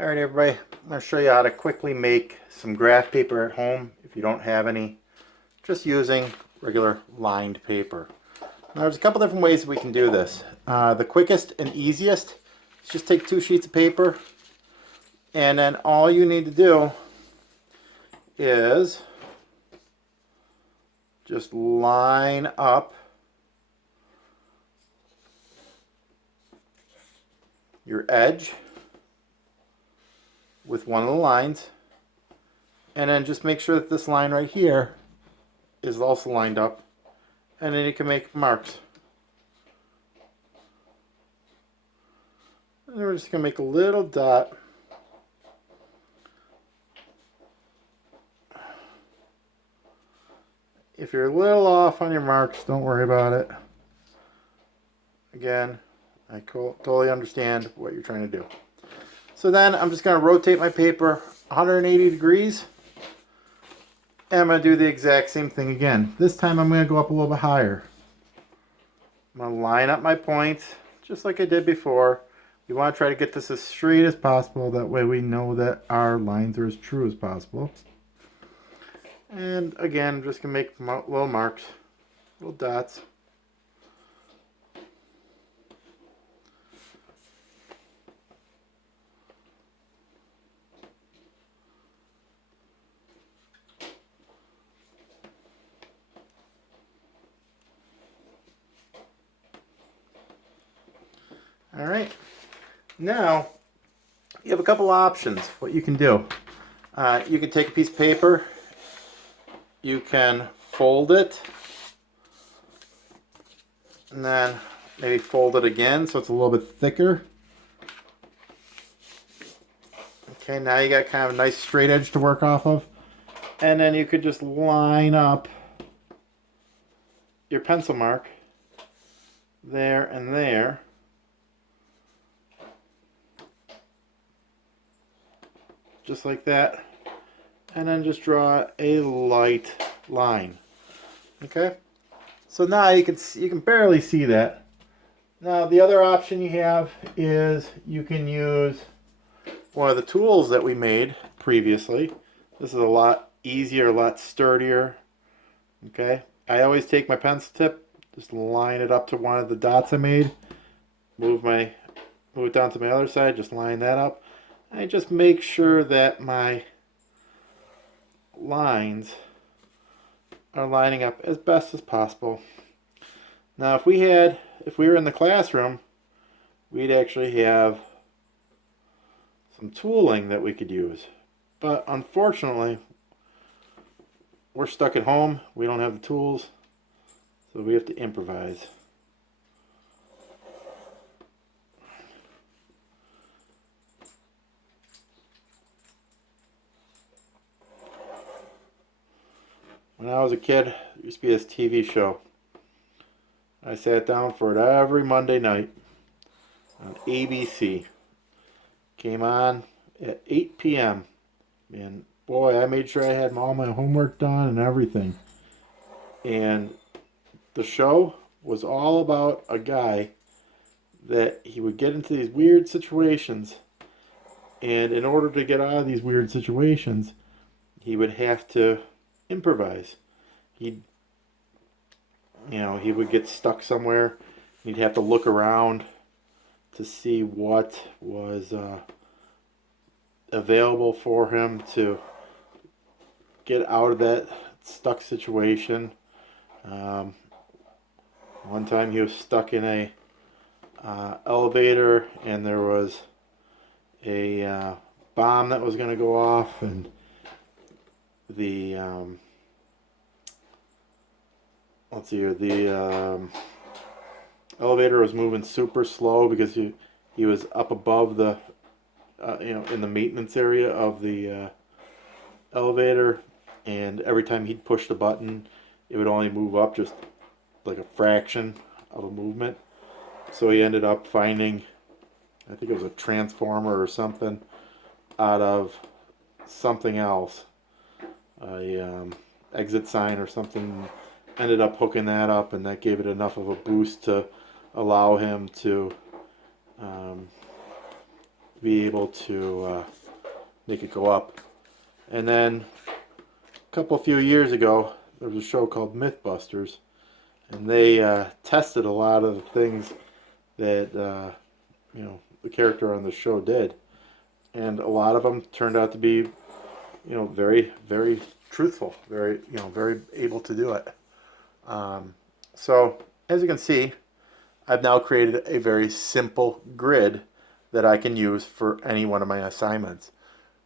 Alright everybody, I'm going to show you how to quickly make some graph paper at home if you don't have any, just using regular lined paper. Now there's a couple different ways that we can do this. The quickest and easiest is just take 2 sheets of paper, and then all you need to do is just line up your edge with one of the lines, and then just make sure that this line right here is also lined up, and then you can make marks. And we're just going to make a little dot. If you're a little off on your marks, don't worry about it. Again, I totally understand what you're trying to do. So then I'm just going to rotate my paper 180 degrees. And I'm going to do the exact same thing again. This time I'm going to go up a little bit higher. I'm going to line up my points just like I did before. We want to try to get this as straight as possible. That way we know that our lines are as true as possible. And again, I'm just going to make little marks, little dots. All right, now you have a couple options what you can do. You can take a piece of paper, you can fold it, and then maybe fold it again so it's a little bit thicker. Okay, now you got kind of a nice straight edge to work off of. And then you could just line up your pencil mark there and there. Just like that. And then just draw a light line. Okay? So now you can barely see that. Now the other option you have is you can use one of the tools that we made previously. This is a lot easier, a lot sturdier. Okay? I always take my pencil tip, just line it up to one of the dots I made, move it down to my other side, just line that up. I just make sure that my lines are lining up as best as possible. Now if we were in the classroom, we'd actually have some tooling that we could use. But unfortunately, we're stuck at home, we don't have the tools, so we have to improvise. When I was a kid, there used to be this TV show. I sat down for it every Monday night on ABC. Came on at 8 p.m. And boy, I made sure I had all my homework done and everything. And the show was all about a guy that he would get into these weird situations. And in order to get out of these weird situations, he would have to improvise. He would get stuck somewhere. He'd have to look around to see what was available for him to get out of that stuck situation. One time he was stuck in a elevator, and there was a bomb that was going to go off, and the elevator was moving super slow because he was up above the in the maintenance area of the elevator, and every time he'd push the button, it would only move up just like a fraction of a movement. So he ended up finding, I think it was a transformer or something, out of something else, a exit sign or something. Ended up hooking that up, and that gave it enough of a boost to allow him to be able to make it go up. And then a few years ago, there was a show called Mythbusters, and they tested a lot of the things that the character on the show did, and a lot of them turned out to be very, very truthful, very very able to do it. So as you can see, I've now created a very simple grid that I can use for any one of my assignments.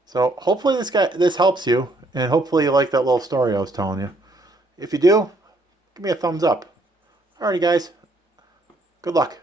So hopefully this helps you, and hopefully you like that little story I was telling you. If you do, give me a thumbs up. Alrighty guys, good luck.